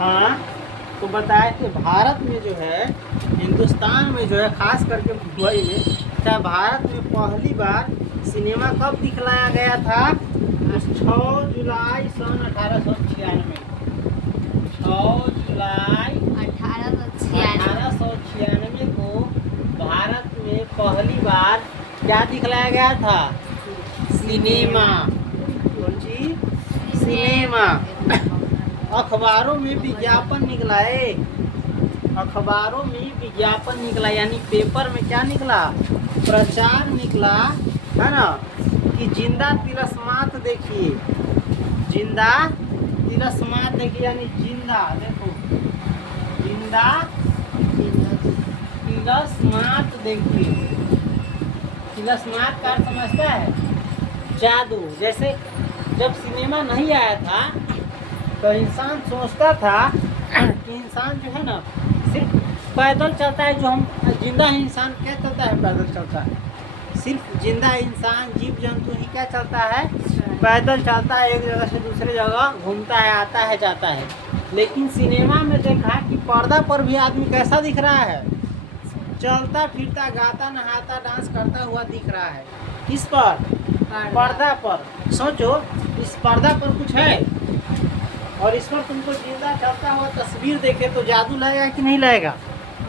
हाँ, तो बताए थे भारत में जो है, हिंदुस्तान में जो है, खास करके मुंबई में, क्या भारत में पहली बार सिनेमा कब दिखलाया गया था? 6 जुलाई सन 1896। 6 जुलाई 1896 को भारत में पहली बार क्या दिखलाया गया था? सिनेमा। कौन चीज? सिनेमा। अखबारों में विज्ञापन निकला है, अखबारों में विज्ञापन निकला, यानी पेपर में क्या निकला? प्रचार निकला, है ना, कि जिंदा तिलस्मात देखिए, जिंदा तिलस्मात देखिए, यानी जिंदा, देखो, जिंदा तिलस्मात देखिए। तिलस्मात का अर्थ समझता है? जादू। जैसे जब सिनेमा नहीं आया था तो इंसान सोचता था कि इंसान जो है ना सिर्फ पैदल चलता है, जो हम जिंदा इंसान क्या चलता है? पैदल चलता है। सिर्फ जिंदा इंसान, जीव जंतु ही क्या चलता है? पैदल चलता है, एक जगह से दूसरे जगह घूमता है, आता है, जाता है। लेकिन सिनेमा में देखा कि पर्दा पर भी आदमी कैसा दिख रहा है? चलता फिरता, गाता, नहाता, डांस करता हुआ दिख रहा है। किस पर? पर्दा पर। सोचो, इस पर्दा पर कुछ है और इस पर तुमको जिंदा चलता हुआ तस्वीर देखे तो जादू लगेगा कि नहीं लगेगा?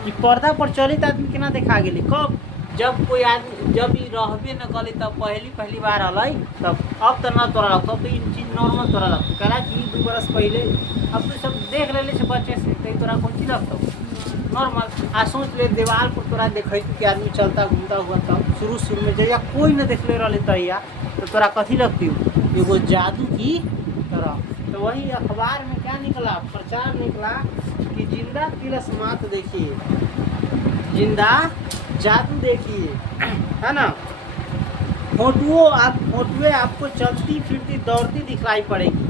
कि पर्दा पर चली तो आदमी केना देखा गेली? कब? जब कोई आदमी जब ई रहबे न कली तब पहली बार अलै, तब। अब तो न तोरा लगता, अब तो इन चीज नॉर्मल तोरा लगता। करा कि 2 बरस पहले, अब तो सब देख लेले से बच्चे से, तो तोरा कौन चीज लगता? नॉर्मल। आ सोच ले, दीवार पर तोरा देखै कि आदमी चलता घूमता हुआ, तब शुरू में जब कोई न देखले रहले तहिया, तो तोरा कथी लगती? एगो जादू की तरह। तो वही अखबार में क्या निकला? प्रचार निकला कि जिंदा तिलस्मात देखिए, जिंदा जादू देखिए, है ना। फोटोएं आपको चलती फिरती दौड़ती दिखलाई पड़ेगी।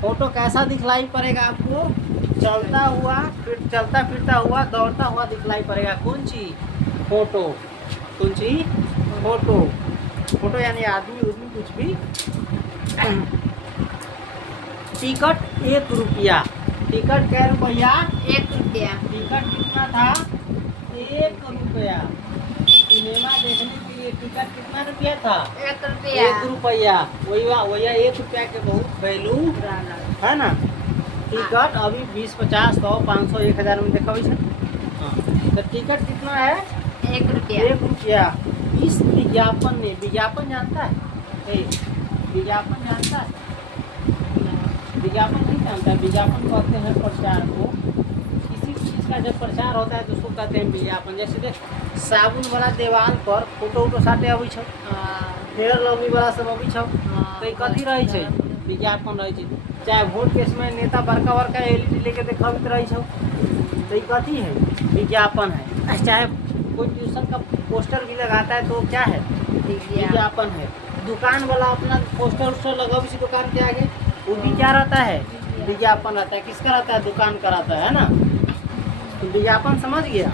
फोटो कैसा दिखलाई पड़ेगा आपको? चलता हुआ, फिर चलता फिरता हुआ, दौड़ता हुआ दिखलाई पड़ेगा। कौन चीज? फोटो। कौन चीज? फोटो। फोटो यानी आदमी उदमी कुछ भी। टिकट 1 रुपया। टिकट कै रुपया? 1 रुपया। टिकट कितना था? 1 रुपया। सिनेमा देखने के लिए टिकट कितना रुपया था? 1 रुपया। 1 रुपया। वही 1 रुपया के बहुत वैल्यू है ना। टिकट अभी 20, 50, 100, 500, 1000 में देखा है। तो टिकट कितना है? 1 रुपया। 1 रुपया। इस विज्ञापन ने, विज्ञापन जानता है? विज्ञापन जानता है? विज्ञापन नहीं जानता। विज्ञापन कहते हैं प्रचार को। किसी चीज़ का जब प्रचार होता है तो उसको कहते हैं विज्ञापन। जैसे देख, साबुन वाला दीवार पर फोटो उटो साटे अबै छ, फेयर लवली वाला सब अबै छ, तो ई कथी रहै छै? विज्ञापन रहै छै। चाहे वोट के समय नेता बड़का बड़का एलईडी लेके देखाबैत रहै छ, तो ई कथी है? विज्ञापन है। चाहे कोई ट्यूशन का पोस्टर भी लगाता है तो क्या है? विज्ञापन है। दुकान वाला अपना पोस्टर उस्टर लगावे से दुकान के आगे, वो भी क्या रहता है? विज्ञापन रहता है। किसका रहता है? दुकान का रहता है ना। तो विज्ञापन समझ गया।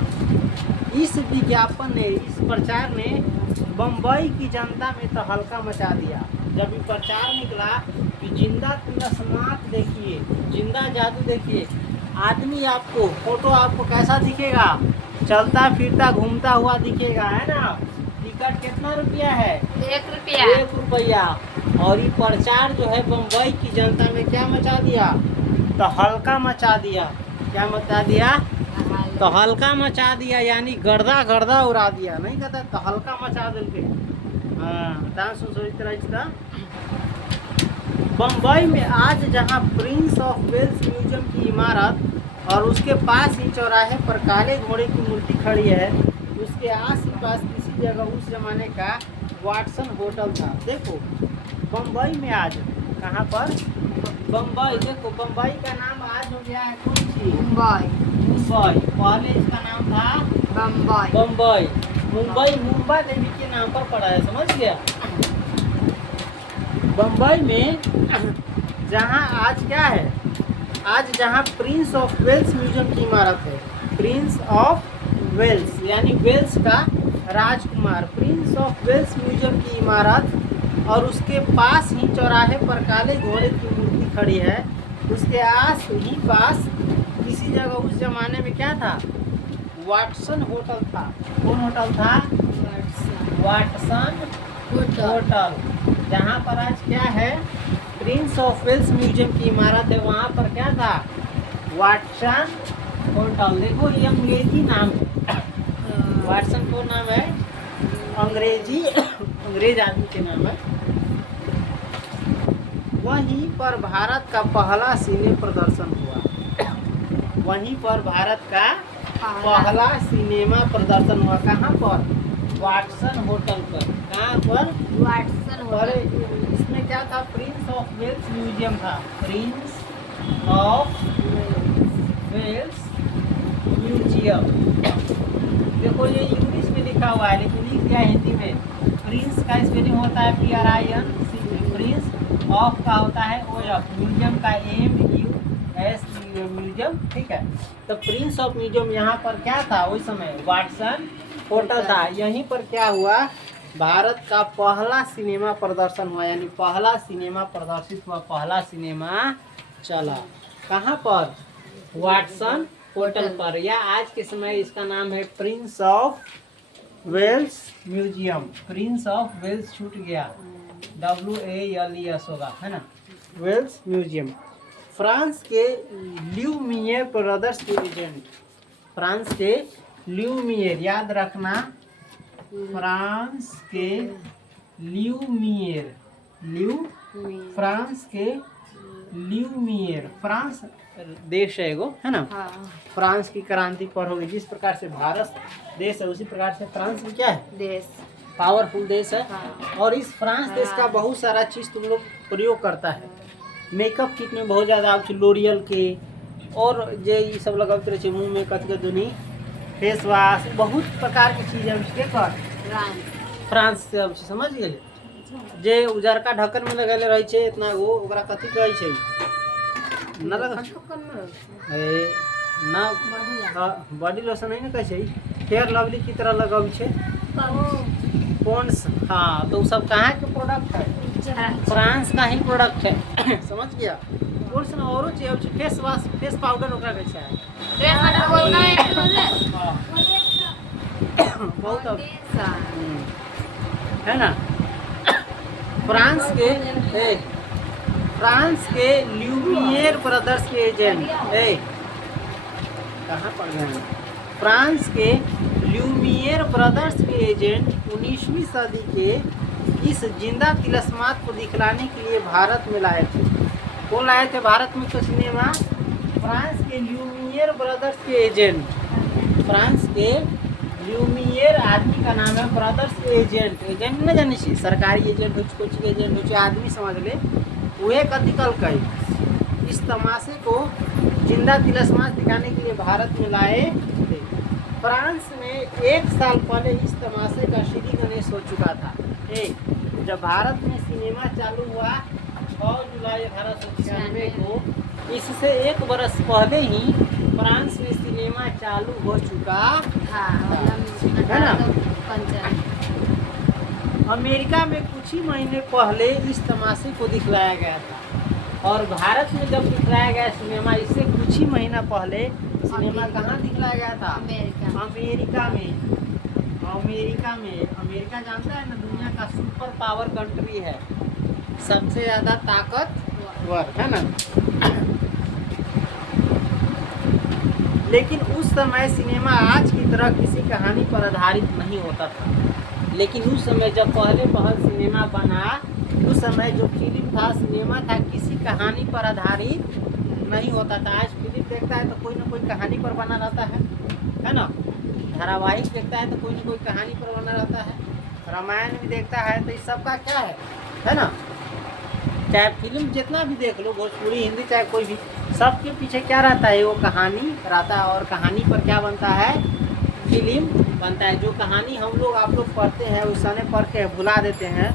इस विज्ञापन ने, इस प्रचार ने बम्बई की जनता में तो हल्का मचा दिया। जब ये प्रचार निकला कि जिंदा तिलस्मात देखिए, जिंदा जादू देखिए, आदमी आपको, फोटो आपको कैसा दिखेगा? चलता फिरता घूमता हुआ दिखेगा, है ना। टिकट कितना रुपया है? 1 रुपया। 1 रुपया। और ये प्रचार जो है बम्बई की जनता में क्या मचा दिया? तो हल्का मचा दिया। क्या मचा दिया? तो हल्का मचा दिया, यानी गर्दा गर्दा उड़ा दिया। नहीं कहता तो हल्का मचा दिलके। हाँ, डांस सोचते रही। बम्बई में आज जहाँ प्रिंस ऑफ वेल्स म्यूजियम की इमारत और उसके पास ही चौराहे पर काले घोड़े की मूर्ति खड़ी है, उसके आस पास किसी जगह उस जमाने का वाटसन होटल था। देखो, बम्बई में आज कहाँ पर? बम्बई। देखो, बम्बई का नाम आज हो गया है कौन सी? मुंबई। मुंबई। पहले इसका नाम था बम्बई। बम्बई। मुंबई मुंबा देवी के नाम पर पड़ा है, समझ गया। बम्बई में जहाँ आज क्या है? आज जहाँ प्रिंस ऑफ वेल्स म्यूजियम की इमारत है, प्रिंस ऑफ वेल्स यानी वेल्स का राजकुमार, प्रिंस ऑफ वेल्स म्यूजियम की इमारत और उसके पास ही चौराहे पर काले घोड़े की मूर्ति खड़ी है। उसके आस ही पास किसी जगह उस जमाने में क्या था, वाटसन होटल था। कौन होटल था? वाटसन होटल, जहाँ पर आज क्या है, प्रिंस ऑफ वेल्स म्यूजियम की इमारत है, वहाँ पर क्या था, वाटसन होटल। देखो ये अंग्रेजी नाम है, वाटसन को नाम है अंग्रेजी, अंग्रेज आदमी के नाम है। वहीं पर भारत का पहला सिने प्रदर्शन हुआ। वहीं पर भारत का पहला सिनेमा प्रदर्शन हुआ। कहाँ पर? वाटसन होटल पर। कहाँ पर? वाटसन और होटल। इसमें क्या था, प्रिंस ऑफ वेल्स म्यूजियम था, प्रिंस ऑफ वेल्स म्यूजियम। देखो ये इंग्लिश में लिखा हुआ है, लेकिन लिख दिया हिंदी में। प्रिंस का स्पेलिंग होता है PRINC, प्रिंस ऑफ का होता है OF, म्यूजियम का MUS म्यूजियम, ठीक है। तो प्रिंस ऑफ म्यूजियम यहाँ पर क्या था उस समय, वाटसन होटल था। यहीं पर क्या हुआ, भारत का पहला सिनेमा प्रदर्शन हुआ, यानी पहला सिनेमा प्रदर्शित हुआ, पहला सिनेमा चला। कहाँ पर? वाटसन होटल पर, या आज के समय इसका नाम है Prince of Wales museum. Prince of Wales छूट गया, WALES होगा, है ना, वेल्स म्यूजियम। फ्रांस के ल्यूमियर ब्रदर्स के एजेंट, फ्रांस के ल्यूमियर, याद रखना, फ्रांस के ल्यूमियर, फ्रांस के ल्यूमियर, फ्रांस देश है एगो, है ना। हाँ। फ्रांस की क्रांति पर होगी, जिस प्रकार से भारत देश है उसी प्रकार से फ्रांस भी क्या है, देश, पावरफुल देश है। हाँ। और इस फ्रांस देश का बहुत सारा चीज़ तुम लोग प्रयोग करता है। मेकअप किट में बहुत ज़्यादा आप लोरियल के और जे ये सब लगाते रहे मुँह में, कत दुनी फेस वाश, बहुत प्रकार की चीज़ है उसके पर फ्रांस से अब समझ गए। जे उजरका ढक्कन में लगेले रहे छे इतना गो, ओकरा कथी कहै छै, ना लगा ए ना बॉडी लोशन है ना, कहै छै फेयर लवली की तरह लगाव छे पॉन्ड्स। हाँ, तो सब कहाँ के प्रोडक्ट है, फ्रांस का ही प्रोडक्ट है। समझ गया। पॉन्ड्स ना औरो चीज फेस वाश, फेस पाउडर ओकरा कहै छै। हाँ। बहुत है ना। फ्रांस के ल्यूमियर ब्रदर्स के एजेंट, कहाँ पढ़ गए हैं? फ्रांस के ल्यूमियर ब्रदर्स के एजेंट 19वीं सदी के इस जिंदा तिलस्मात को दिखलाने के लिए भारत में लाए थे। कौन लाए थे भारत में तो सिनेमा? फ्रांस के ल्यूमियर ब्रदर्स के एजेंट, फ्रांस के ल्यूमियर आदमी का नाम है, ब्रदर्स के एजेंट, एजेंट न जानी छी, सरकारी एजेंट हो, कुछ एजेंट हो, आदमी समझ ले, वह कथी कल कही, इस तमाशे को जिंदा तिलस्मात दिखाने के लिए भारत में लाए थे। फ्रांस में 1 साल पहले इस तमाशे का श्री गणेश हो चुका था। जब भारत में सिनेमा चालू हुआ 6 जुलाई 1896 को, इससे 1 बरस पहले ही फ्रांस में सिनेमा चालू हो चुका है ना। अमेरिका में कुछ ही महीने पहले इस तमाशे को दिखलाया गया था, और भारत में जब दिखलाया गया सिनेमा, इससे कुछ ही महीना पहले सिनेमा कहाँ दिखलाया गया था? अमेरिका में। अमेरिका जानता है ना, दुनिया का सुपर पावर कंट्री है, सबसे ज़्यादा ताकतवर, है ना। लेकिन उस समय सिनेमा आज की तरह किसी कहानी पर आधारित नहीं होता था। लेकिन उस समय जब पहले सिनेमा बना, उस समय जो फिल्म था, सिनेमा था, किसी कहानी पर आधारित नहीं होता था। आज फिल्म देखता है तो कोई ना कोई कहानी पर बना रहता है ना। धारावाहिक देखता है तो कोई ना कोई कहानी पर बना रहता है। रामायण भी देखता है तो इस सब का क्या है ना। चाहे फिल्म जितना भी देख लो, भोजपुरी, हिंदी, चाहे कोई भी, सबके पीछे क्या रहता है, वो कहानी रहता है। और कहानी पर क्या बनता है, फिल्म बनता है। जो कहानी हम लोग आप लोग पढ़ते हैं, उस समय पढ़ के भुला देते हैं,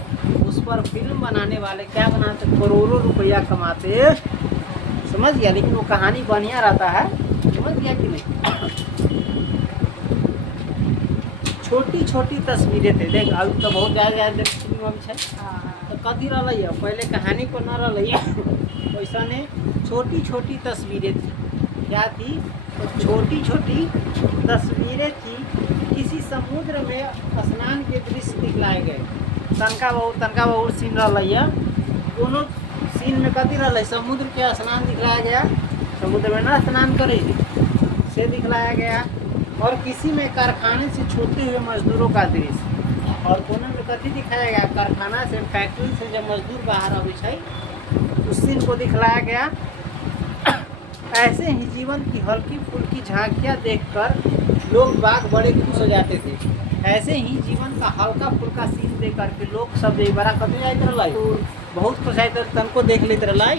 उस पर फिल्म बनाने वाले क्या बनाते, करोड़ों रुपया कमाते, समझ गया। लेकिन वो कहानी बढ़िया रहता है, समझ गया कि नहीं। छोटी छोटी तस्वीरें थे, देख अभी तो बहुत ज़्यादा फिल्म है, तो कथी रही है, पहले कहानी पर न रही, वैसा ने छोटी छोटी तस्वीरें थी। क्या थी? छोटी छोटी तस्वीरें थी। किसी समुद्र में स्नान के दृश्य दिखलाए गए। तनका बहुत सीन रहा। दोनों सीन में कथी रहा? समुद्र के स्नान दिखलाया गया, समुद्र में ना स्नान करे से दिखलाया गया, और किसी में कारखाने से छूटते हुए मजदूरों का दृश्य। और दोनों में कथी दिखाया गया? कारखाना से, फैक्ट्री से जब मजदूर बाहर आवे छै उस सीन को दिखलाया गया। ऐसे ही जीवन की हल्की फुल्की झांकियाँ देखकर लोग बाग बड़े खुश हो जाते थे। ऐसे ही जीवन का हल्का फुल्का सीन देख करके लोग सब एक बड़ा कभी जाते रहा, बहुत खुश आते, तन को देख लेते रहा।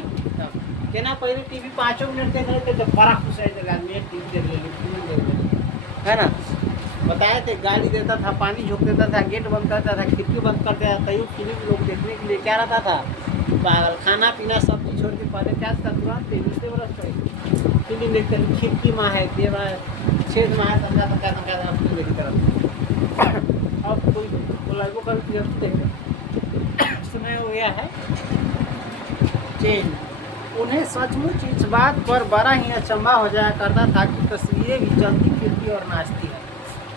केना पहले टीवी 5 मिनट देख लेते तो बड़ा खुश आते आदमी, टीवी देख ले, फिल्म देख ले, है ना। बताए थे, गाली देता था, पानी झोंक देता था, गेट बंद करता था, खिड़की बंद कर देता था, तैयो फिल्म लोग देखने के लिए क्या रहता था? पागल। खाना पीना सब चीज छोड़ के पहले क्या था? तुरंत नीचे बरस गए, फिल्म देखते थे। खिड़की माँ है, देवा छेद माँ है, तंगा फिल्म देखी तरह। अब कोई बोलाइबो कर देखे सुने हुआ है चेंज। उन्हें सचमुच इस बात पर बड़ा ही अचंभा हो जाया करता था कि तस्वीरें भी चलती फिरती और नाचती है।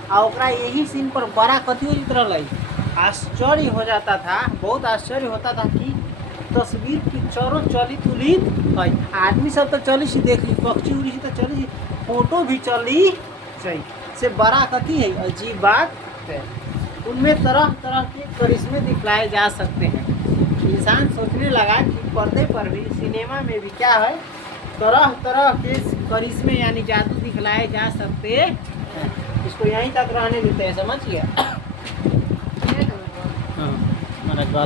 और ओकरा यही सीन पर बड़ा कथी होइत रहलै, आश्चर्य हो जाता था, बहुत आश्चर्य होता था कि तस्वीर की चरो चलित उलित है। आदमी सब तो चली सी देख ली, पक्षी उड़ी सी तो चली सी, फोटो भी चली सही से बड़ा कथी है, अजीब बात है। उनमें तरह तरह के करिश्मे दिखलाए जा सकते हैं। इंसान सोचने लगा कि पर्दे पर भी, सिनेमा में भी क्या है, तरह तरह के करिश्मे यानी जादू दिखलाए जा सकते हैं। इसको यहीं तक रहने देते हैं, समझ गया? ये तो हाँ, मेरा गला